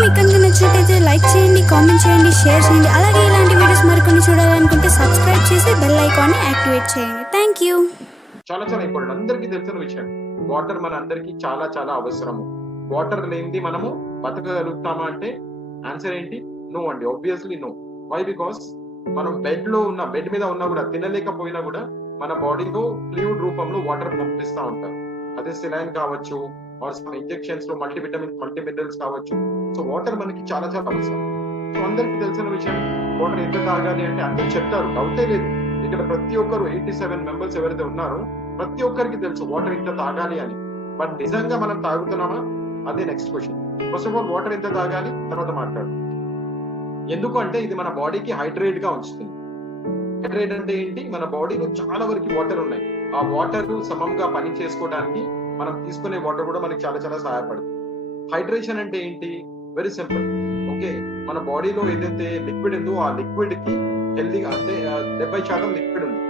మీకు కనుక నచ్చినట్లయితే లైక్ చేయండి, కామెంట్ చేయండి, షేర్ చేయండి. అలాగే ఇలాంటి వీడియోస్ మరికొన్ని చూడాలనుకుంటే సబ్స్క్రైబ్ చేసి బెల్ ఐకాన్ని యాక్టివేట్ చేయండి. Thank you. చాలా చాలా ఇంపార్టెంట్, అందరికీ తెలిసిన విషయం. వాటర్ మన అందరికీ చాలా చాలా అవసరము. వాటర్ లేనిది మనము బతకగలుగుతామా అంటే ఆన్సర్ ఏంటి? నో అండి, ఆబ్వియస్లీ నో. వై? బికాస్ మనం బెడ్ మీద ఉన్నా కూడా, తినలేకపోయినా కూడా మన బాడీలో ఫ్లూయిడ్ రూపంలో వాటర్ పంపిస్తూ ఉంటారు. అదే సెలైన్ కావచ్చు, ఆర్ సమ్ ఇంజెక్షన్స్ లో మల్టీవిటమిన్స్, మల్టీమినరల్స్ కావచ్చు. సో వాటర్ మనకి చాలా చాలా అవసరం. సో అందరికి తెలిసిన విషయం, వాటర్ ఎంత తాగాలి అంటే అందరు చెప్తారు, డౌటే లేదు. ఇక్కడ ప్రతి ఒక్కరు 87 మెంబర్స్ ఎవరైతే ఉన్నారో ప్రతి ఒక్కరికి తెలుసు వాటర్ ఇంత తాగాలి అని. బట్ నిజంగా మనం తాగుతున్నామా? అదే next question. First of all water ఎంత తాగాలి తర్వాత మాట్లాడు. ఎందుకు అంటే ఇది మన బాడీకి హైడ్రేట్ గా ఉంచుతుంది. హైడ్రేట్ అంటే ఏంటి? మన బాడీలో చాలా వరకు వాటర్ ఉన్నాయి. ఆ వాటర్ సమంగా పని చేసుకోవడానికి మనం తీసుకునే వాటర్ కూడా మనకి చాలా చాలా సహాయపడుతుంది. హైడ్రేషన్ అంటే ఏంటి? Very simple. ఓకే, మన బాడీలో ఏదైతే లిక్విడ్ ఉందో ఆ లిక్విడ్ కి హెల్దీగా అంటే 70% లిక్విడ్ ఉంది.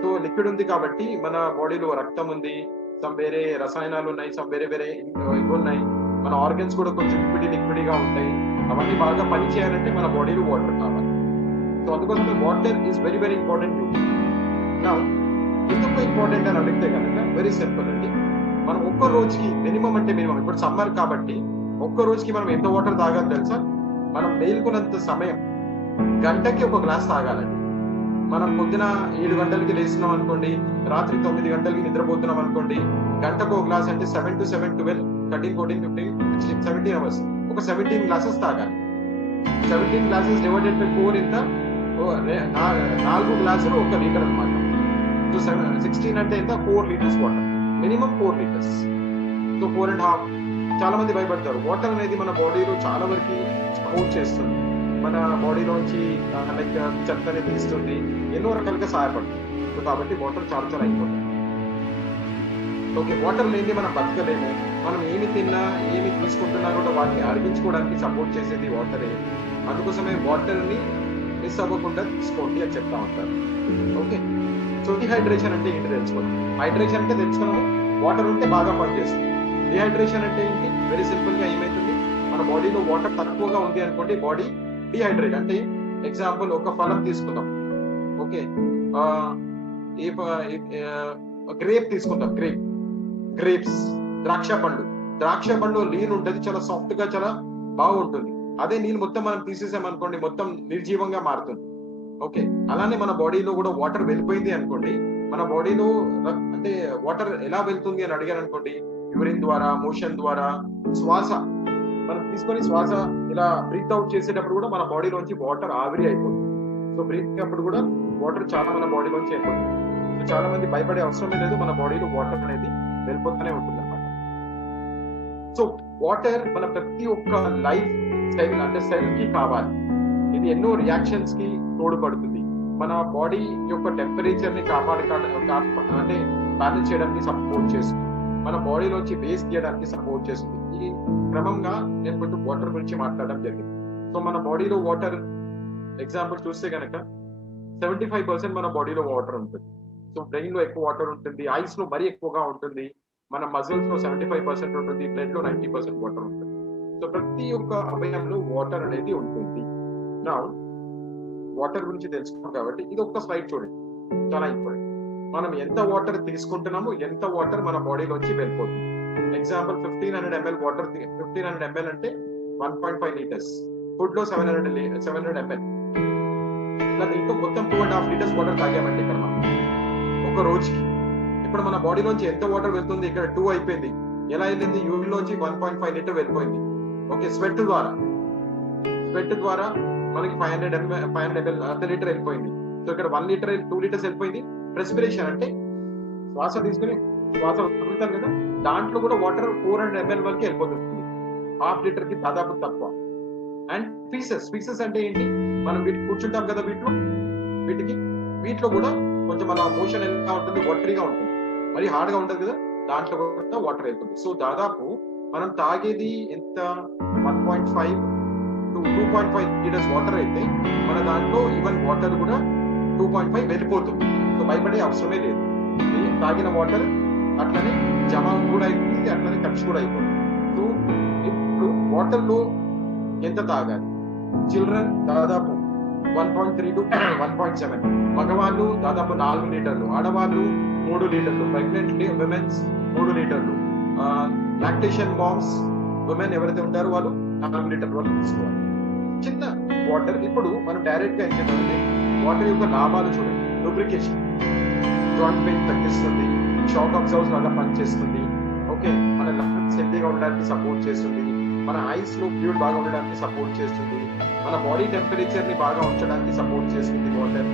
సో లిక్విడ్ ఉంది కాబట్టి మన బాడీలో రక్తం ఉంది, సమ్ వేరే రసాయనాలు ఉన్నాయి, సమ్ వేరే వేరే ఇవి ఉన్నాయి. మన ఆర్గన్స్ కూడా కొంచెం లిక్విడ్ గా ఉంటాయి. అవన్నీ బాగా పని చేయాలంటే మన బాడీలో వాటర్ కావాలి. సో అందుకోసమే water is very very important. నా ఎందుకు ఇంపార్టెంట్ అని అడిగితే కనుక వెరీ సింపుల్ అండి. మనం ఒక్క రోజుకి మినిమం అంటే మినిమం, ఇప్పుడు సమ్మర్ కాబట్టి ఒక్క రోజుకి మనం ఎంత వాటర్ తాగాలి తెలుసా? మనం మేల్కొనంత సమయం గంటకి ఒక గ్లాస్ తాగాలండి. మనం పొద్దున 7 గంటలకి లేస్తున్నాం అనుకోండి, రాత్రి 9 గంటలకి నిద్రపోతున్నాం అనుకోండి, గంటకు ఒక గ్లాస్ అంటే 7 to 7, 12, 13, 14, 15, 16, 17 అవర్స్. ఒక 17 గ్లాసెస్ తాగాలి. 17 గ్లాసెస్ డివైడెడ్ బై 4 ఎంత? 4 గ్లాసులు 1 లీటర్ అనమాట. సో 16 అంటే ఎంత? 4 litres water. Minimum 4 litres. So 4.5. చాలా మంది భయపడతారు. వాటర్ అనేది మన బాడీలో చాలా వరకు సపోర్ట్ చేస్తుంది. మన బాడీలోంచి లైక్ చెత్తని తీస్తుంది, ఎన్నో రకాలుగా సహాయపడుతుంది. సో కాబట్టి వాటర్ చాలా చాలా ఇంపార్టెంట్. ఓకే, వాటర్ లేని మనం బతకలేము. మనం ఏమి తిన్నా, ఏమి తీసుకుంటున్నా కూడా వాటిని అరిగించుకోవడానికి సపోర్ట్ చేసేది వాటరే. అందుకోసమే వాటర్ ని మిస్ అవ్వకుండా తీసుకోండి అని చెప్తా ఉంటారు. ఓకే, సో డిహైడ్రేషన్ అంటే ఏంటి తెలుసుకోండి. హైడ్రేషన్ అంటే తెలుసుకున్నాము, వాటర్ ఉంటే బాగా పనిచేస్తుంది. డిహైడ్రేషన్ అంటే ఏంటి? వెరీ సింపుల్ గా ఏమైతుంది, మన బాడీలో వాటర్ తక్కువగా ఉంది అనుకోండి, బాడీ డిహైడ్రేట్. అంటే ఎగ్జాంపుల్ ఒక ఫలం తీసుకుందాం. ఓకే, గ్రేప్ తీసుకుందాం. గ్రేప్స్, ద్రాక్ష పండు నీళ్ళు ఉంటుంది, చాలా సాఫ్ట్ గా చాలా బాగుంటుంది. అదే నీళ్ళు మొత్తం మనం తీసేసామనుకోండి, మొత్తం నిర్జీవంగా మారుతుంది. ఓకే, అలానే మన బాడీలో కూడా వాటర్ వెళ్ళిపోయింది అనుకోండి, మన బాడీలో అంటే వాటర్ ఎలా వెళ్తుంది అని అడిగారు అనుకోండి, యూరిన్ ద్వారా, మోషన్ ద్వారా, శ్వాస మనం తీసుకొని శ్వాస ఇలా బ్రీత్ అవుట్ చేసేటప్పుడు కూడా మన బాడీలోంచి వాటర్ ఆవిరి అయిపోతుంది. సో బ్రీత్ అప్పుడు కూడా వాటర్ చాలా మన బాడీలోంచి అయిపోతుంది. సో చాలా మంది భయపడే అవసరమే లేదు, మన బాడీలో వాటర్ అనేది వెళ్ళిపోతూనే ఉంటుంది అనమాట. సో వాటర్ మన ప్రతి ఒక్క లైఫ్ స్టైల్ అంటే సెల్ కి కావాలి. ఇది ఎన్నో రియాక్షన్స్ కి తోడ్పడుతుంది. మన బాడీ యొక్క టెంపరేచర్ ని అంటే బ్యాలెన్స్ చేయడానికి సపోర్ట్ చేస్తుంది. మన బాడీలోంచి వేస్ట్ చేయడానికి సపోర్ట్ చేస్తుంది. ఈ క్రమంగా నేను కొంచెం వాటర్ గురించి మాట్లాడడం జరిగింది. సో మన బాడీలో వాటర్ ఎగ్జాంపుల్ చూస్తే కనుక 75% మన బాడీలో వాటర్ ఉంటుంది. సో బ్రెయిన్ లో ఎక్కువ వాటర్ ఉంటుంది, ఐస్ లో మరీ ఎక్కువగా ఉంటుంది, మన మజిల్స్ లో 75% ఉంటుంది, బ్లడ్ లో 90% వాటర్ ఉంటుంది. సో ప్రతి ఒక్క అవయవంలో వాటర్ అనేది ఉంటుంది. నా వాటర్ గురించి తెలుసుకున్నాం కాబట్టి ఇది ఒక్క స్లైడ్ చూడండి, చాలా ఇంపార్టెంట్. మనం ఎంత వాటర్ తీసుకుంటున్నామో, ఎంత వాటర్ మన బాడీలోంచి వెళ్ళిపోతుంది. ఎగ్జాంపుల్ 1500 ml వాటర్, 1500 ml అంటే 1.5 లీటర్స్. ఫుడ్ లో 700 ml. ఇలా దీంట్లో మొత్తం 2.5 లీటర్స్ వాటర్ తాగామండి ఇక్కడ మనం ఒక రోజుకి. ఇప్పుడు మన బాడీలోంచి ఎంత వాటర్ వెళ్తుంది? ఇక్కడ 2 అయిపోయింది. ఎలా వెళ్ళింది? యూరిన్ లోంచి 1.5 లీటర్ వెళ్ళిపోయింది. ఓకే, స్వెట్ ద్వారా మనకి 500 ml అర్ధ లీటర్ వెళ్ళిపోయింది. సో ఇక్కడ 1 లీటర్ 2 లీటర్స్ వెళ్ళిపోయింది. రెస్పిరేషన్ అంటే శ్వాస తీసుకుని శ్వాస వదులుతాం కదా, దాంట్లో కూడా వాటర్ 400 ml వరకు వెళ్ళిపోతుంది, ½ లీటర్ కి దాదాపు తక్కువ. అండ్ పీసెస్ అంటే ఏంటి? మనం వీటికి కూర్చుంటాం కదా, వీటిలో కూడా కొంచెం మన మోషన్ ఎలా ఉంటుంది? వాటరీగా ఉంటుంది, మరి హార్డ్ గా ఉంటుంది కదా, దాంట్లో కూడా వాటర్ వెళ్తుంది. సో దాదాపు మనం తాగేది ఎంత? 1.5 to 2.5 లీటర్స్ వాటర్ అయితే మన దాంట్లో ఈవెన్ వాటర్ కూడా 2.5 వెళ్ళిపోతుంది. సో భయపడే అవసరమే లేదు. తాగిన వాటర్ అట్లనే జమ కూడా అయిపోతుంది, అట్లనే ఖర్చు కూడా అయిపోతుంది. సో ఇప్పుడు వాటర్ లో ఎంత తాగాలి? చిల్డ్రన్ దాదాపు 1.3 to 1.7, మగవాళ్ళు దాదాపు 4 లీటర్లు, ఆడవాళ్ళు 3 లీటర్లు, ప్రెగ్నెంట్ విమెన్స్ 3 లీటర్లు, లాక్టేషన్ మామ్స్ ఉమెన్ ఎవరైతే ఉంటారో వాళ్ళు 4 లీటర్ల వరకు తీసుకోవాలి. చిన్న వాటర్. ఇప్పుడు మనం డైరెక్ట్ గా ఏం చేద్దామంటే వాటర్ యొక్క లాభాలు చూడండి. లూబ్రికేషన్, జాయింట్ పెయిన్ తగ్గిస్తుంది, షాక్ అబ్జర్వ్స్ లాగా పనిచేస్తుంది. ఓకే, మన లంగ్స్ హెల్తీగా ఉండడానికి సపోర్ట్ చేస్తుంది, మన ఐస్ లో ఫ్లూయిడ్ బాగా ఉండడానికి సపోర్ట్ చేస్తుంది, మన బాడీ టెంపరేచర్ ని బాగా ఉంచడానికి సపోర్ట్ చేస్తుంది వాటర్.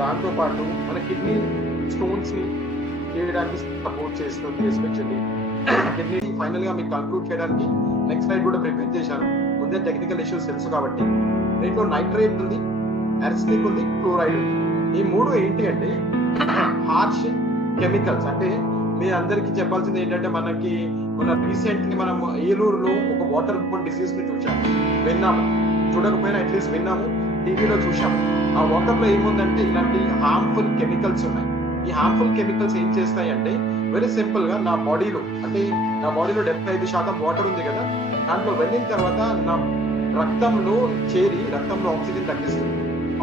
దాంతో పాటు మన కిడ్నీ స్టోన్స్ ని చేయడానికి సపోర్ట్ చేస్తుంది. Especially kidney. ఫైనల్ గా మీకు కంక్లూడ్ చేయడానికి నెక్స్ట్ స్లైడ్ కూడా ప్రిపేర్ చేశాను. ముందే టెక్నికల్ ఇష్యూస్ తెలుసు కాబట్టి. దీంట్లో నైట్రేట్ ఉంది, ఆర్సెనిక్ ఉంది, ఫ్లోరైడ్ ఉంది. ఈ మూడు ఏంటి అంటే హార్ష్ కెమికల్స్. అంటే మీ అందరికి చెప్పాల్సింది ఏంటంటే మనకి మన రీసెంట్లీ మనం ఏలూరులో ఒక వాటర్ బోర్న్ డిసీజ్ ని చూసాము, విన్నాము, చూడకపోయినా అట్లీస్ట్ విన్నాము, టీవీలో చూసాము. ఆ వాటర్ లో ఏముందంటే ఇలాంటి హార్మ్ఫుల్ కెమికల్స్ ఉన్నాయి. ఈ హార్మ్ఫుల్ కెమికల్స్ ఏం చేస్తాయి అంటే వెరీ సింపుల్ గా నా బాడీలో 75% వాటర్ ఉంది కదా, దాంట్లో వెళ్ళిన తర్వాత నా రక్తంలో చేరి రక్తంలో ఆక్సిజన్ తగ్గిస్తుంది.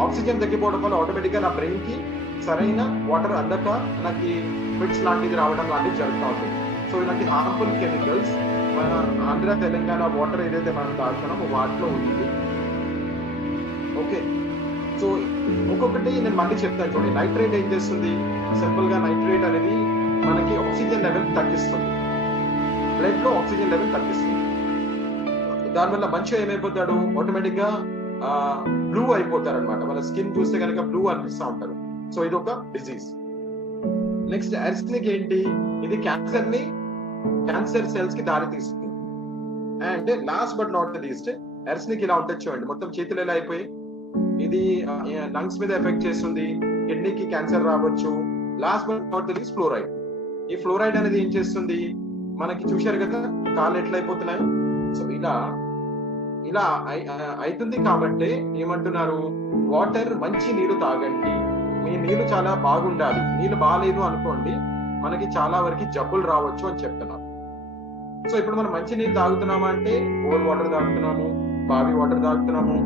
ఆక్సిజన్ తగ్గిపోవడం వల్ల ఆటోమేటిక్ గా నా బ్రెయిన్ కి సరైన వాటర్ అందక నాకు ఫిట్స్ లాంటిది రావడం లాంటివి జరుగుతూ ఉంటుంది. సో ఇలాంటి హార్మ్ఫుల్ కెమికల్స్ మన ఆంధ్ర తెలంగాణ వాటర్ ఏదైతే మనం తాగుతున్నామో వాటిలో ఉంది. ఓకే, సో ఒక్కొక్కటి నేను మళ్ళీ చెప్తాను చూడండి. నైట్రేట్ ఏం చేస్తుంది? సింపుల్ గా నైట్రేట్ అనేది మనకి ఆక్సిజన్ లెవెల్ తగ్గిస్తుంది, బ్లడ్ లో ఆక్సిజన్ లెవెల్ తగ్గిస్తుంది. దానివల్ల మనిషి ఏమైపోతాడు? ఆటోమేటిక్ గా బ్లూ అయిపోతారు అనమాట. వాళ్ళ స్కిన్ చూస్తే కనుక బ్లూ అనిపిస్తూ ఉంటారు. సో ఇది ఒక డిసీజ్. నెక్స్ట్ ఆర్సెనిక్ ఏంటి? ఇది క్యాన్సర్ సెల్స్ కి దారి తీస్తుంది. And last but not the least, arsenic ఇలా ఉంటుంది చూడండి. మొత్తం చేతులు ఎలా అయిపోయి ఇది లంగ్స్ మీద ఎఫెక్ట్ చేస్తుంది, కిడ్నీకి క్యాన్సర్ రావచ్చు. Last but not the least fluoride. ఈ ఫ్లోరైడ్ అనేది ఏం చేస్తుంది? మనకి చూశారు కదా కాళ్ళు ఎట్లా అయిపోతున్నాయి. సో ఇలా అవుతుంది కాబట్టి ఏమంటున్నారు? వాటర్, మంచి నీరు తాగండి. మీ నీరు చాలా బాగుండాలి. నీళ్ళు బాగాలేదు అనుకోండి, మనకి చాలా వరకు జబ్బులు రావచ్చు అని చెప్తున్నారు. సో ఇప్పుడు మనం మంచి నీళ్ళు తాగుతున్నామా అంటే బోర్ వాటర్ తాగుతున్నాము, బావి వాటర్ తాగుతున్నాము.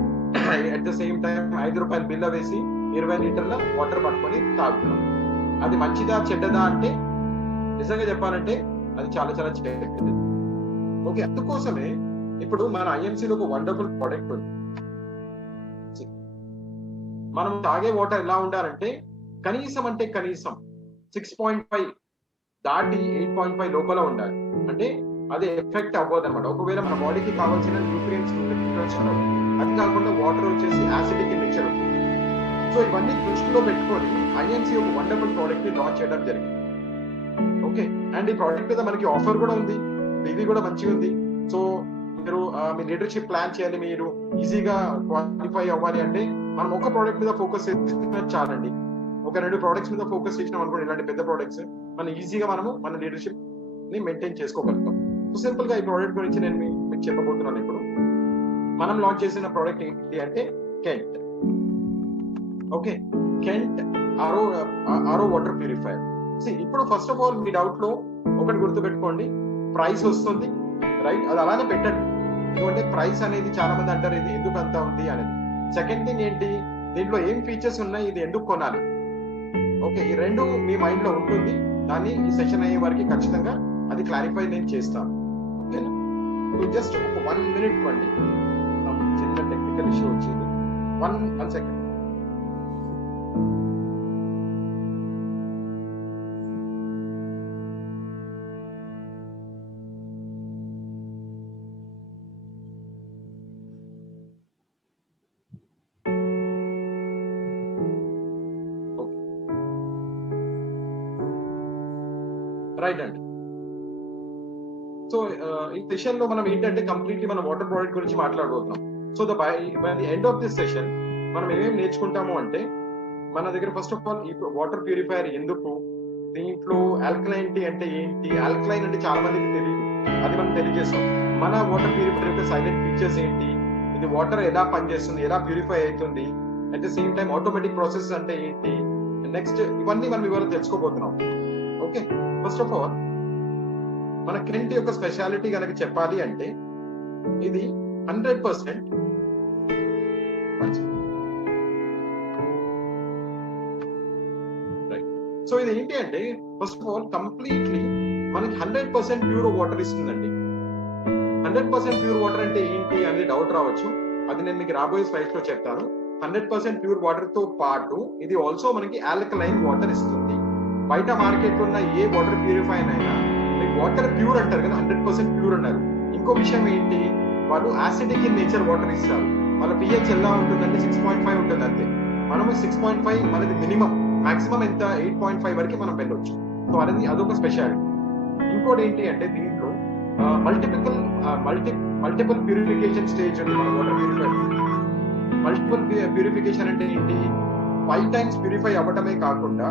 అట్ ద సేమ్ టైం 5 రూపాయల బిల్ల వేసి 20 లీటర్ల వాటర్ పట్టుకొని తాగుతున్నాం. అది మంచిదా చెడ్డదా అంటే నిజంగా చెప్పాలంటే అది చాలా చాలా చెడ్డది. ఓకే, అందుకోసమే ఇప్పుడు మన ఐఎంసీలో ఒక వండర్ఫుల్ ప్రోడక్ట్ ఉంది. మనం తాగే వాటర్ ఎలా ఉండాలంటే కనీసం 6.5 దాటి 8.5 లోపల ఉండాలి. అంటే అది ఎఫెక్ట్ అవ్వదు అనమాట. ఒకవేళ మన బాడీకి కావాల్సిన న్యూట్రియంట్స్ అది కాకుండా వాటర్ వచ్చేసి యాసిడిక్ నేచర్ ఉంటుంది. సో ఇవన్నీ దృష్టిలో పెట్టుకొని ఐఎన్సీ ఒక వండర్ఫుల్ ప్రోడక్ట్ ని లాంచ్ చేయడం జరిగింది. ఓకే, అండ్ ఈ ప్రోడక్ట్ మీద మనకి ఆఫర్ కూడా ఉంది, ఇది కూడా మంచిగా ఉంది. సో మీరు మీ లీడర్షిప్ ప్లాన్ చేయాలి, మీరు ఈజీగా క్వాలిఫై అవ్వాలి అంటే మనం ఒక ప్రోడక్ట్ మీద ఫోకస్ చేస్తే చాలండి. ఒక 2 ప్రోడక్ట్స్ మీద ఫోకస్ చేసినాం అనుకోండి, ఇలాంటి పెద్ద ప్రోడక్ట్స్ మనం ఈజీగా మన లీడర్షిప్ ని మెయింటైన్ చేసుకోగలుగుతాం. సో సింపుల్ గా ఈ ప్రోడక్ట్ గురించి నేను మీకు చెప్పబోతున్నాను. ఇప్పుడు మనం లాంచ్ చేసిన ప్రోడక్ట్ ఏంటి అంటే Kent. Okay, Kent RO water purifier. ఇప్పుడు ఫస్ట్ ఆఫ్ ఆల్ మీ డౌట్ లో ఒకటి గుర్తుపెట్టుకోండి, ప్రైస్ వస్తుంది, రైట్? అది అలానే పెట్టండి. ఎందుకంటే ప్రైస్ అనేది చాలా మంది అంటారు ఇది ఎందుకు అంత ఉంది అనేది. సెకండ్ థింగ్ ఏంటి, దీంట్లో ఏం ఫీచర్స్ ఉన్నాయి, ఇది ఎందుకు కొనాలి. ఓకే, ఈ రెండు మీ మైండ్ లో ఉంటుంది. దాన్ని ఈ సెషన్ అయ్యే వరకు ఖచ్చితంగా అది క్లారిఫై నేను చేస్తాను. ఓకేనా? జస్ట్ ఒక 1 minute ఇవ్వండి. చిన్న టెక్నికల్ ఇష్యూ వచ్చింది. 1 second. రైట్ అండి. సో ఈ సెషన్ లో మనం ఏంటంటే కంప్లీట్లీ మన వాటర్ ప్రోడక్ట్ గురించి మాట్లాడబోతున్నాం. So by the end of this session మనం ఏమేమి నేర్చుకుంటాము అంటే మన దగ్గర ఫస్ట్ ఆఫ్ ఆల్ ఈ వాటర్ ప్యూరిఫైయర్ ఎందుకు, దీంట్లో ఆల్కలైనిటీ అంటే ఏంటి, ఆల్కలైన్ అంటే చాలా మందికి తెలియదు, అది మనం తెలియజేస్తాం. మన వాటర్ ప్యూరిఫైయర్ యొక్క సైలెంట్ ఫీచర్స్ ఏంటి, ఇది వాటర్ ఎలా పనిచేస్తుంది, ఎలా ప్యూరిఫై అవుతుంది, at the same time automatic process అంటే ఏంటి, నెక్స్ట్ ఇవన్నీ మనం ఇవాళ తెలుసుకోబోతున్నాం. ఓకే, ఫస్ట్ ఆఫ్ ఆల్ మన కెంట్ యొక్క స్పెషాలిటీ కనుక చెప్పాలి అంటే ఇది 100% సో ఇది ఏంటి అంటే ఫస్ట్ ఆఫ్ ఆల్ కంప్లీట్లీ మనకి 100% ప్యూర్ వాటర్ ఇస్తుందండి. 100% ప్యూర్ వాటర్ అంటే ఏంటి అనేది డౌట్ రావచ్చు. అది నేను మీకు రాబోయే స్లైడ్స్ లో చెప్తాను. 100% ప్యూర్ వాటర్ తో పాటు ఇది ఆల్సో మనకి ఆల్కలైన్ వాటర్ ఇస్తుంది. బయట మార్కెట్ లో ఉన్న ఏ వాటర్ ప్యూరిఫైర్ అయినా మీకు వాటర్ ప్యూర్ అంటారు కదా, 100% ప్యూర్ అన్నారు. ఇంకో విషయం ఏంటి, వాళ్ళు యాసిడిక్ ఇన్ నేచర్ వాటర్ ఇస్తారు. వాళ్ళ pH ఎలా ఉంటుందంటే 6.5 ఉంటుంది అంతే. మనము 6.5 మనది మినిమం, మాక్సిమం ఎంత 8.5 వరకు మనం వెళ్ళొచ్చు. సో అనేది అదొక స్పెషాలిటీ. ఇంకోటి ఏంటి అంటే దీంట్లో మల్టిపుల్ ప్యూరిఫికేషన్ స్టేజ్ ఉంది మన వాటర్ ప్యూరిఫైర్. మల్టిపుల్ ప్యూరిఫికేషన్ అంటే ఏంటి, 5 times ప్యూరిఫై అవ్వటమే కాకుండా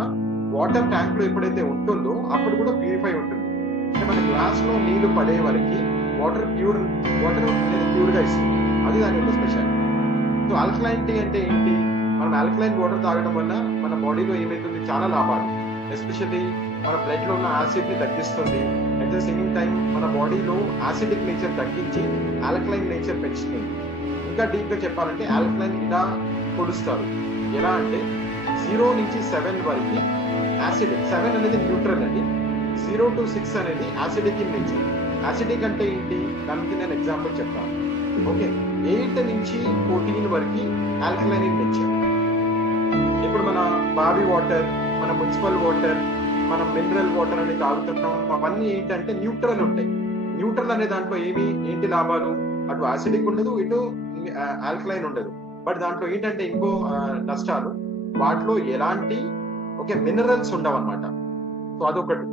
వాటర్ ట్యాంక్ లో ఎప్పుడైతే ఉంటుందో అప్పుడు కూడా ప్యూరిఫై ఉంటుంది. అంటే మన గ్లాస్ లో నీళ్లు పడే వరకు వాటర్ అనేది ప్యూర్ గా ఇస్తుంది. అది దాని యొక్క స్పెషాలిటీ. సో ఆల్కలైనిటీ అంటే ఏంటి, మనం ఆల్కలైన్ వాటర్ తాగడం వల్ల మన బాడీలో ఏమైతుంది, చాలా లాభాలు. ఎస్పెషల్లీ మన బ్లడ్ లో ఉన్న యాసిడ్ ని తగ్గిస్తుంది. అట్ ద సేమ్ టైం మన బాడీలో యాసిడిక్ నేచర్ తగ్గించి ఆల్కలైన్ నేచర్ పెంచుతుంది. ఇంకా డీప్ గా చెప్పాలంటే ఆల్కలైన్ ఇలా కొలుస్తారు. ఎలా అంటే 0 నుంచి 7 వరకు యాసిడిక్, 7 అనేది న్యూట్రల్ అండి, 0 to 6 అనేది యాసిడిక్ ఇన్ నేచర్. యాసిడిక్ అంటే ఏంటి, దానికి నేను ఎగ్జాంపుల్ చెప్తాను. ఓకే, 8 నుంచి 14 వరకు ఆల్కలైన్ ఇన్ నేచర్. ఇప్పుడు మన బావి వాటర్, మన మున్సిపల్ వాటర్, మనం మినరల్ వాటర్ అనేది తాగుతున్నాం, అవన్నీ ఏంటంటే న్యూట్రల్ ఉంటాయి. న్యూట్రల్ అనే దాంట్లో ఏంటి లాభాలు, అటు యాసిడిక్ ఉండదు, ఇటు ఆల్కలైన్ ఉండదు. బట్ దాంట్లో ఏంటంటే ఇంకో నష్టాలు, వాటిలో ఎలాంటి మినరల్స్ ఉండవు అనమాట. సో అదొకటి.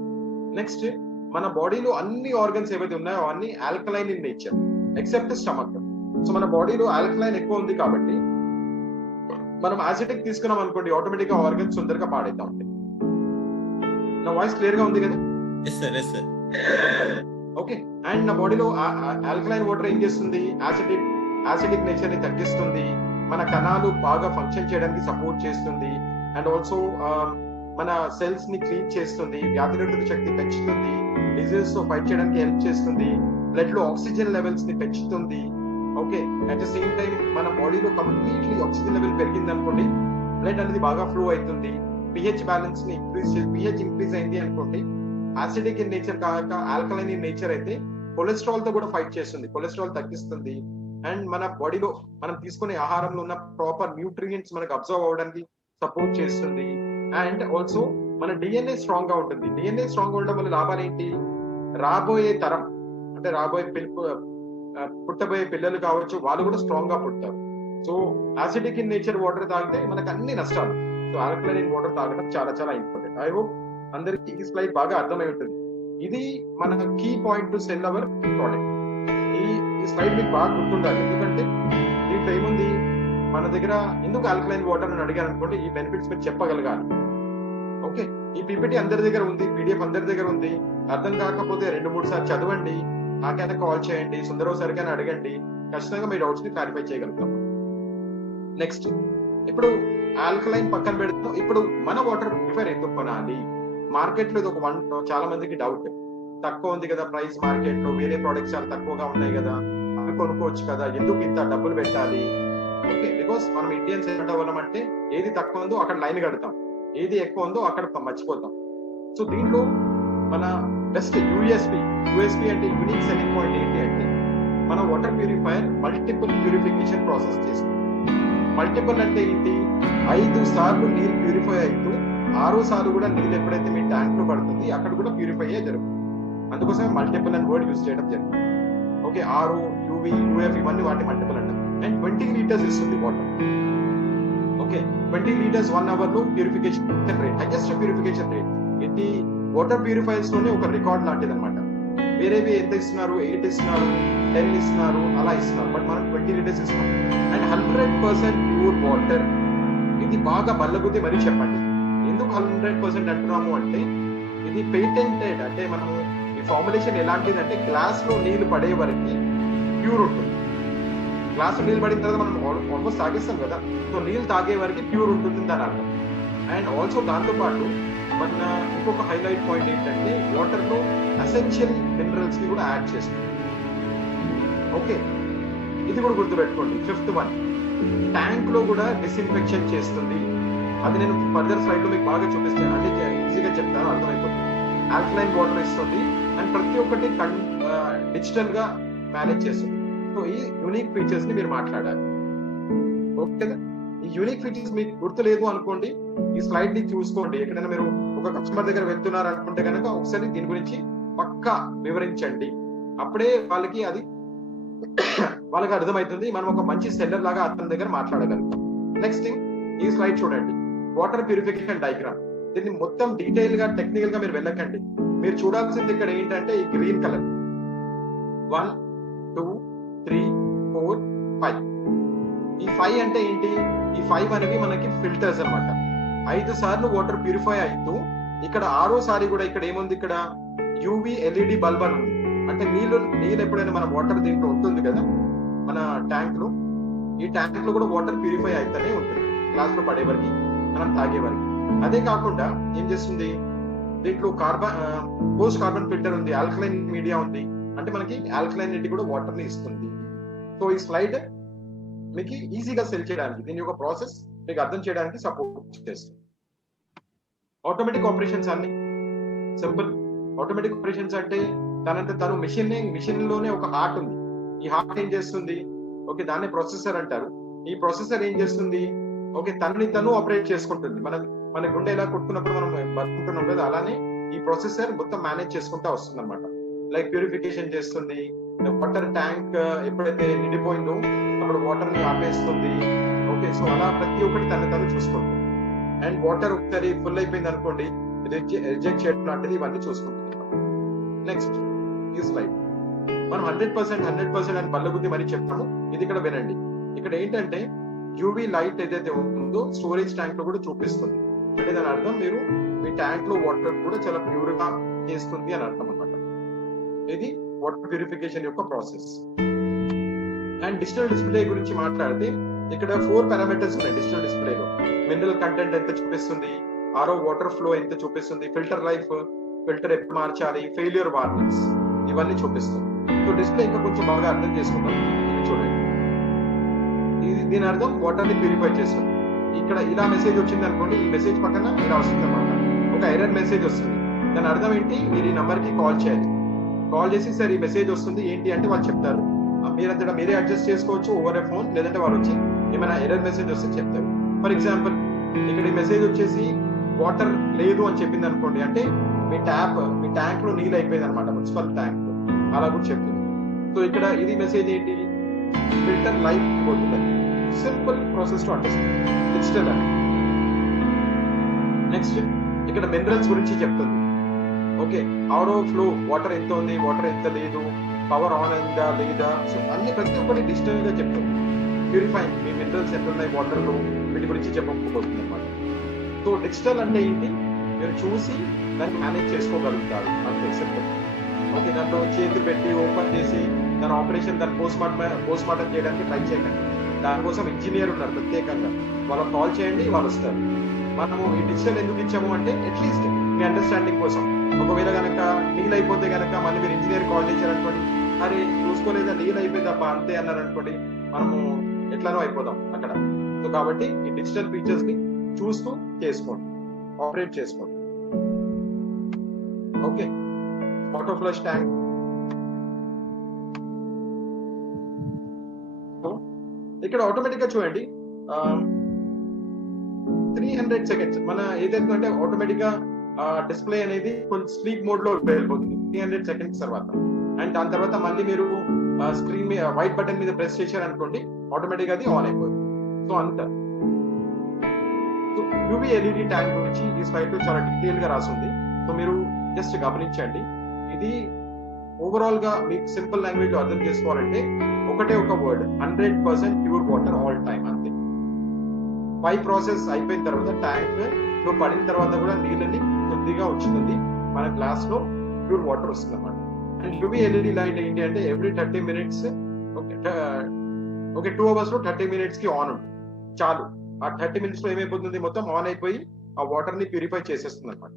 నెక్స్ట్, మన బాడీలో అన్ని ఆర్గన్స్ ఏవైతే ఉన్నాయో అవన్నీ alkaline in nature except stomach. So మన బాడీలో ఆల్కలైన్ ఎక్కువ ఉంది కాబట్టి మనం యాసిడిక్ తీసుకున్నాం అనుకోండి, ఆటోమేటిక్ గా ఆర్గన్స్ తొందరగా పాడైతా ఉంటాయి. నా వాయిస్ క్లియర్ గా ఉంది కదా? ఓకే. అండ్ నా బాడీలో ఆల్కలైన్ వాటర్ ఏం చేస్తుంది, యాసిడిక్ నేచర్ ని తగ్గిస్తుంది, మన కణాలు బాగా ఫంక్షన్ చేయడానికి సపోర్ట్ చేస్తుంది. అండ్ ఆల్సో మన సెల్స్ ని క్లీన్ చేస్తుంది, వ్యాధి నిరోధక శక్తి పెంచుతుంది, డిజీజెస్ తో ఫైట్ చేయడానికి హెల్ప్ చేస్తుంది, బ్లడ్ లో ఆక్సిజన్ లెవెల్స్ ని పెంచుతుంది. Okay, at the same time మన బాడీలో కంప్లీట్లీ ఆక్సిజన్ లెవెల్ పెరిగింది అనుకోండి, బ్లడ్ అనేది బాగా ఫ్లో అవుతుంది, పిహెచ్ బ్యాలెన్స్ ని పిహెచ్ ఇంక్రీజ్ అయింది అనుకోండి. యాసిడిక్ ఇన్ నేచర్ కాక ఆల్కలైన్ ఇన్ నేచర్ అయితే కొలెస్ట్రాల్ తో కూడా ఫైట్ చేస్తుంది, కొలెస్ట్రాల్ తగ్గిస్తుంది. అండ్ మన బాడీలో మనం తీసుకునే ఆహారంలో ఉన్న ప్రాపర్ న్యూట్రియంట్స్ మనకు అబ్జర్వ్ అవడానికి సపోర్ట్ చేస్తుంది. అండ్ ఆల్సో మన డిఎన్ఏ స్ట్రాంగ్ గా ఉంటుంది. డిఎన్ఏ స్ట్రాంగ్ గా ఉండడం వల్ల లాభాలు ఏంటి, రాబోయే తరం అంటే పుట్టబోయే పిల్లలు కావచ్చు, వాళ్ళు కూడా స్ట్రాంగ్ గా పుడతారు. So acidic in nature water తాగితే మనకు అన్ని నష్టాలు. సో ఆల్కలైన్ వాటర్ తాగడం చాలా చాలా ఇంపార్టెంట్. ఐ హోప్ అందరికి ఈ స్లైడ్ బాగా అర్థమై ఉంటుంది. ఇది మన key point to sell our product. ఈ స్లైడ్ మీకు బాగా గుర్తుండాలి, ఎందుకంటే దీంట్లో ఏముంది, మన దగ్గర ఎందుకు ఆల్కలైన్ వాటర్ అని అడిగారు అనుకోండి, ఈ బెనిఫిట్స్ మీరు చెప్పగలగాలి. ఓకే, ఈ పీపీటీ అందరి దగ్గర ఉంది, పీడిఎఫ్ అందరి దగ్గర ఉంది. అర్థం కాకపోతే 2-3 సార్లు చదవండి, నాకైనా కాల్ చేయండి, సుందరరావు సార్కైనా అడగండి, ఖచ్చితంగా మీ డౌట్స్ ని క్లారిఫై చేయగలుగుతాం. నెక్స్ట్, ఇప్పుడు ఆల్కలైన్ పక్కన పెడతాం. ఇప్పుడు మన వాటర్ ప్యూరిఫైర్ ఎందుకు కొనాలి, మార్కెట్ లో ఇది చాలా మందికి డౌట్. తక్కువ ఉంది కదా ప్రైస్, మార్కెట్ లో వేరే ప్రొడక్ట్స్ చాలా తక్కువగా ఉన్నాయి కదా, అవి కొనుక్కోవచ్చు కదా, ఎందుకు ఇంత డబ్బులు పెట్టాలి? ఓకే, బికాస్ మనం ఇండియన్స్ ఏమంటాం అంటే ఏది తక్కువ ఉందో అక్కడ లైన్ కడతాం, ఏది ఎక్కువ ఉందో అక్కడ మర్చిపోతాం. సో దీంట్లో మన బెస్ట్ యూఎస్పి అంటే యూనిక్ సెల్లింగ్ పాయింట్ ఏంటి అంటే, మన water purifier multiple purification process చేస్తుంది. మల్టిపుల్ అంటే ఏంటి, 5 సార్లు నీరు ప్యూరిఫై అవుతూ 6వ సార్లు కూడా నీళ్ళు ఎప్పుడైతే మీ ట్యాంక్ లో పడుతుంది అక్కడ కూడా ప్యూరిఫై అయ్యే జరుగుతుంది. అందుకోసమే మల్టిపుల్ అని వర్డ్ యూజ్ చేయడం జరుగుతుంది. ఓకే, ఆర్ఓ, యూవి, యూఎఫ్ ఇవన్నీ వాటి మల్టిపుల్ అంటారు. అండ్ 20 liters ఇస్తుంది వాటర్. ఓకే, 20 liters 1 hour లో purification rate, highest purification rate. ఇది వాటర్ ప్యూరిఫైర్స్ లోనే ఒక రికార్డ్ లాంటిది అనమాట. వేరేవి ఎంత ఇస్తున్నారు, 8 ఇస్తున్నారు, 10 ఇస్తున్నారు, అలా ఇస్తున్నారు. బట్ మనం 20 liters ఇస్తున్నాం. And 100% pure water. ఇది బాగా బల్లగుద్ది మరీ చెప్పండి, ఎందుకు 100% అంటున్నాము అంటే, ఇది పేటెంటెడ్. అంటే మనము ఈ ఫార్ములేషన్ ఎలాంటిది అంటే, గ్లాస్ లో నీళ్లు పడే వరకు ప్యూర్ ఉంటుంది. గ్లాస్ లో నీళ్ళు పడిన తర్వాత మనం ఆల్మోస్ట్ తాగేస్తాం కదా, సో నీళ్ళు తాగే వరకు ప్యూర్ ఉంటుంది దాని అర్థం. అండ్ ఆల్సో దాంతో పాటు మన ఇంకొక హైలైట్ పాయింట్ ఏంటంటే, వాటర్ లో అసెన్షియల్ మినరల్స్ ని కూడా యాడ్ చేస్తుంది. ఓకే, ఇది కూడా గుర్తుపెట్టుకోండి. 5th one, ట్యాంక్ లో కూడా డిస్ఇన్ఫెక్షన్ చేస్తుంది. అది నేను ఫర్దర్ స్లైడ్ లో మీకు బాగా చూపిస్తాను, అంటే ఈజీగా చెప్తాను, అర్థమైపోతుంది. ఆల్కలైన్ వాటర్ ఇస్తుంది అండ్ ప్రతి ఒక్కటి డిజిటల్ గా మేనేజ్ చేస్తుంది. సో ఈ యూనిక్ ఫీచర్స్ ని మీరు మాట్లాడాలి. ఓకేనా? ఈ యూనిక్ ఫీచర్స్ మీకు గుర్తులేదు అనుకోండి, ఈ స్లైడ్ ని చూసుకోండి. ఎక్కడైనా మీరు ఒక కస్టమర్ దగ్గర వెళ్తున్నారు అనుకుంటే కనుక ఒకసారి దీని గురించి పక్కా వివరించండి. అప్పుడే వాళ్ళకి అర్థమవుతుంది, మనం ఒక మంచి సెల్లర్ లాగా అతని దగ్గర మాట్లాడగలుగుతాం. నెక్స్ట్ థింగ్, ఈ స్లైడ్ చూడండి, వాటర్ ప్యూరిఫికేషన్ డయాగ్రామ్. దీన్ని మొత్తం డీటెయిల్ గా టెక్నికల్ గా మీరు వెళ్ళకండి. మీరు చూడాల్సింది ఇక్కడ ఏంటంటే ఈ గ్రీన్ కలర్ 1 2 3 4 5. ఈ 5 అంటే ఏంటి? ఈ 5 అనేవి మనకి ఫిల్టర్స్ అన్నమాట. 5 సార్లు వాటర్ ప్యూరిఫై అవుతూ ఇక్కడ 6వ సారి కూడా ఇక్కడ ఏముంది, ఇక్కడ యూవి ఎల్ఈడి బల్బ్ అని ఉంది. అంటే నీళ్ళు ఎప్పుడైనా మన వాటర్ దీంట్లో ఉంటుంది కదా మన ట్యాంక్ లో, ఈ ట్యాంక్ లో కూడా వాటర్ ప్యూరిఫై అవుతూనే ఉంటుంది గ్లాస్ లో పడే వరకు, మనం తాగే వరకు. అదే కాకుండా ఏం చేస్తుంది, దీంట్లో పోస్ట్ కార్బన్ ఫిల్టర్ ఉంది, ఆల్కలైన్ మీడియా ఉంది, అంటే మనకి ఆల్కలైనిటీ కూడా వాటర్ ని ఇస్తుంది. సో ఈ స్లైడ్ మీకు ఈజీగా సెల్ చేయడానికి, దీని యొక్క ప్రాసెస్ మీకు అర్థం చేయడానికి సపోర్ట్ చేస్తుంది. ఆటోమేటిక్ ఆపరేషన్స్ అన్ని సింపుల్. ఆటోమేటిక్ ఆపరేషన్స్ అంటే తను మిషన్ లోనే ఒక హార్ట్ ఉంది. ఈ హార్ట్ ఏం చేస్తుంది, ఓకే, దాన్ని ప్రొసెసర్ అంటారు. ఈ ప్రొసెసర్ ఏం చేస్తుంది, ఓకే, తను ఆపరేట్ చేసుకుంటుంది. మన గుండె ఎలా కొట్టుకున్నప్పుడు మనం బతుకుంటున్నాం కదా, అలానే ఈ ప్రొసెసర్ మొత్తం మేనేజ్ చేసుకుంటా వస్తుంది అనమాట. లైక్ ప్యూరిఫికేషన్ చేస్తుంది, వాటర్ ట్యాంక్ ఎప్పుడైతే నిండిపోయిందో అప్పుడు వాటర్ ని ఆపేస్తుంది. ఓకే, సో అలా ప్రతి ఒక్కటి తను చూసుకుంటుంది. అండ్ వాటర్ ఒకసారి ఫుల్ అయిపోయింది అనుకోండి, రిజెక్ట్ చేయడం లాంటిది ఇవన్నీ చూసుకుంటుంది. నెక్స్ట్ ఈ స్లైడ్ మనం 100% అని బల్లగుద్ది మరి చెప్తాము. ఇది ఇక్కడ వినండి. ఇక్కడ ఏంటంటే యూవి లైట్ ఏదైతే ఉందో స్టోరేజ్ ట్యాంక్ లో కూడా చూపిస్తుంది. అంటే దాని అర్థం మీరు మీ ట్యాంక్ లో వాటర్ కూడా చాలా ప్యూర్ గా చేస్తుంది అని అర్థం అనమాట. ఇది వాటర్ ప్యూరిఫికేషన్ యొక్క ప్రాసెస్. అండ్ డిజిటల్ డిస్ప్లే గురించి మాట్లాడితే ఇక్కడ 4 పారామీటర్స్ ఉన్నాయి డిజిటల్ డిస్ప్లేలో. మినరల్ కంటెంట్ ఎంత చూపిస్తుంది, ఆరో వాటర్ ఫ్లో ఎంత చూపిస్తుంది, ఫిల్టర్ లైఫ్, ఫిల్టర్ ఎప్పుడు మార్చాలి, ఫెయిల్యూర్ వార్నింగ్స్, ఇవన్నీ చూపిస్తుంది. సో డిస్ప్లే ఇంకా కొంచెం బాగా అర్థం చేసుకుందాం. ఇది చూడండి, దీని అర్థం వాటర్ ని ప్యూరిఫై చేస్తుంది. ఇక్కడ ఇలా మెసేజ్ వచ్చింది అనుకోండి, ఈ మెసేజ్ పక్కన ఇలా వస్తుంది అనమాట, ఒక ఎర్రర్ మెసేజ్ వస్తుంది. దాని అర్థం ఏంటి, మీరు ఈ నంబర్ కి కాల్ చేయాలి. కాల్ చేసి సార్ ఈ మెసేజ్ వస్తుంది ఏంటి అంటే వాళ్ళు చెప్తారు. మీరంతటా మీరే అడ్జస్ట్ చేసుకోవచ్చు ఓవర్ ఏ ఫోన్, లేదంటే వాళ్ళు వచ్చి ఏమైనా ఎర్రర్ మెసేజ్ వస్తే చెప్తారు. ఫర్ ఎగ్జాంపుల్ ఇక్కడ ఈ మెసేజ్ వచ్చేసి వాటర్ లేదు అని చెప్పింది అనుకోండి, అంటే మీ ట్యాంక్ లో నీళ్ళు అయిపోయింది అనమాట, మున్సిపల్ ట్యాంక్ లో, అలా కూడా చెప్తుంది. సో ఇక్కడ ఇది మెసేజ్ ఏంటి, ఫిల్టర్ లైఫ్ పోతుంది. Simple process to understand digital అని. నెక్స్ట్ ఇక్కడ మినరల్స్ గురించి చెప్తుంది. ఓకే, ఆరో ఫ్లో వాటర్ ఎంత ఉంది, వాటర్ ఎంత లేదు, పవర్ ఆన్ అయిందా లేదా, సో అన్ని ప్రతి ఒక్కటి డిజిటల్ గా చెప్తుంది. ప్యూరిఫైయింగ్ మీ మినరల్స్ ఎంత ఉన్నాయి వాటర్ లో, వీటి గురించి చెప్పకపోతుంది అనమాట. సో డిజిటల్ అంటే ఏంటి, మీరు చూసి దాన్ని మేనేజ్ చేసుకోగలుగుతారు అంతే, సింపుల్. ఓకే, దాంట్లో చేతులు పెట్టి ఓపెన్ చేసి దాని ఆపరేషన్, దాని పోస్ట్ మార్టం చేయడానికి ట్రై చేయకండి. దానికోసం ఇంజనీర్ ఉన్నారు ప్రత్యేకంగా, వాళ్ళకి కాల్ చేయండి, వాళ్ళు వస్తారు. మనము ఈ డిజిటల్ ఎందుకు ఇచ్చాము అంటే అట్లీస్ట్ మీ అండర్స్టాండింగ్ కోసం. ఒకవేళ కనుక నీళ్ళు అయిపోతే కనుక మళ్ళీ మీరు ఇంజనీర్ కాల్ చేశారనుకోండి, అరే చూసుకోలేదా నీళ్ళు అయిపోయిందప్ప అంతే అన్నారు అనుకోండి, మనము ఎట్లానో అయిపోదాం అక్కడ. సో కాబట్టి ఈ డిజిటల్ ఫీచర్స్ ని చూస్తూ చేసుకోండి, ఆపరేట్ చేసుకోండి. Okay, auto flush tank. ఇక్కడ ఆటోమేటిక్ గా చూడండి 300 seconds మన ఏదైతే అంటే ఆటోమేటిక్ గా డిస్ప్లే అనేది కొంచెం స్లీప్ మోడ్ లో వెళ్ళిపోతుంది 300 seconds తర్వాత. అండ్ దాని తర్వాత మళ్ళీ మీరు స్క్రీన్ మీద వైట్ బటన్ మీద ప్రెస్ చేశారనుకోండి, ఆటోమేటిక్ అది ఆన్ అయిపోతుంది. సో అంత యూవీ ఎల్ఈడి ట్యాంక్ గురించి ఈ స్లైడ్ లో చాలా డీటెయిల్ గా రాసింది. సో మీరు జస్ట్ గమనించండి. ఇది ఓవరాల్ గా మీకు సింపుల్ లాంగ్వేజ్ లో అర్థం చేసుకోవాలంటే ఒకటే ఒక word, 100% pure water all time అంతే. పై ప్రాసెస్ అయిపోయిన తర్వాత ట్యాంక్ లో పడిన తర్వాత కూడా నీళ్ళని కొద్దిగా వచ్చింది మన గ్లాస్ లో ప్యూర్ వాటర్ వస్తుంది అన్నమాట. అండ్ యూవీ ఎల్ఈడి లైట్ ఏంటి అంటే ఎవ్రీ 30 minutes, ఓకే 2 hours లో 30 minutes కి ఆన్ ఉంటుంది చాలు. ఆ 30 minutes లో ఏమైపోతుంది, మొత్తం ఆన్ అయిపోయి ఆ వాటర్ ని ప్యూరిఫై చేసేస్తుంది అనమాట.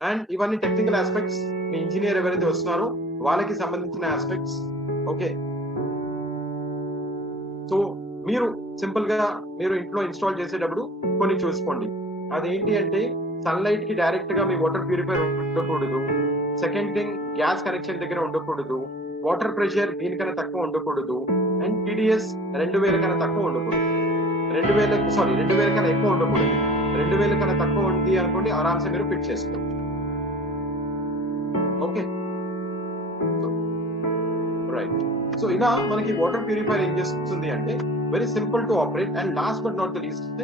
అండ్ ఇవన్నీ టెక్నికల్ ఆస్పెక్ట్స్, మీ ఇంజనీర్ ఎవరైతే వస్తున్నారో వాళ్ళకి సంబంధించిన ఆస్పెక్ట్స్. ఓకే, సో మీరు సింపుల్ గా మీరు ఇంట్లో ఇన్స్టాల్ చేసేటప్పుడు కొన్ని చూసుకోండి. అదేంటి అంటే సన్లైట్ కి డైరెక్ట్ గా మీ వాటర్ ప్యూరిఫైర్ ఉండకూడదు. సెకండ్ థింగ్, గ్యాస్ కనెక్షన్ దగ్గర ఉండకూడదు. వాటర్ ప్రెషర్ దీనికన్నా తక్కువ ఉండకూడదు. అండ్ TDS 2000 కన్నా తక్కువ ఉండకూడదు. 2000 కన్నా ఎక్కువ ఉండకూడదు. 2000 కన్నా తక్కువ ఉంది అనుకోండి, ఆరామ్సే మీరు ఫిట్ చేసుకోండి. Okay, right. సో ఇలా మనకి వాటర్ ప్యూరిఫైర్ ఏం చేస్తుంది అంటే very simple to operate. And last but not the least,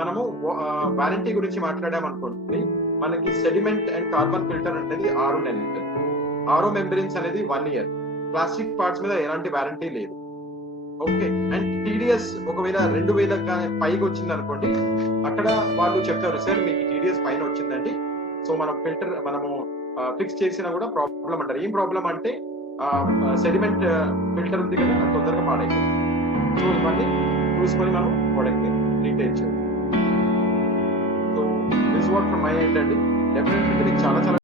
మనము వారంటీ గురించి మాట్లాడామనుకోండి, మనకి సెడిమెంట్ అండ్ కార్బన్ ఫిల్టర్ అనేది 6 నెలలు. RO మెంబ్రెన్స్ అనేది 1 year. ప్లాస్టిక్ పార్ట్స్ మీద ఎలాంటి వారంటీ లేదు. ఓకే. అండ్ TDS ఒకవేళ 2000 పైకి వచ్చింది అనుకోండి, అక్కడ వాళ్ళు చెప్తారు, సార్ మీకు TDS పైన వచ్చిందండి, సో మనం ఫిల్టర్ మనము ఫిక్స్ చేసినా కూడా ప్రాబ్లం అంటారు. ఏం ప్రాబ్లం అంటే సెడిమెంట్ ఫిల్టర్ ఉంది కదా, అది తొందరగా పాడైపోతుంది. సో ఇవన్నీ చూసుకొని మనం ప్రొడక్ట్ రీటైల్ చేయాలి. So this what from my end అండి. డెఫినెట్లీ చాలా చాలా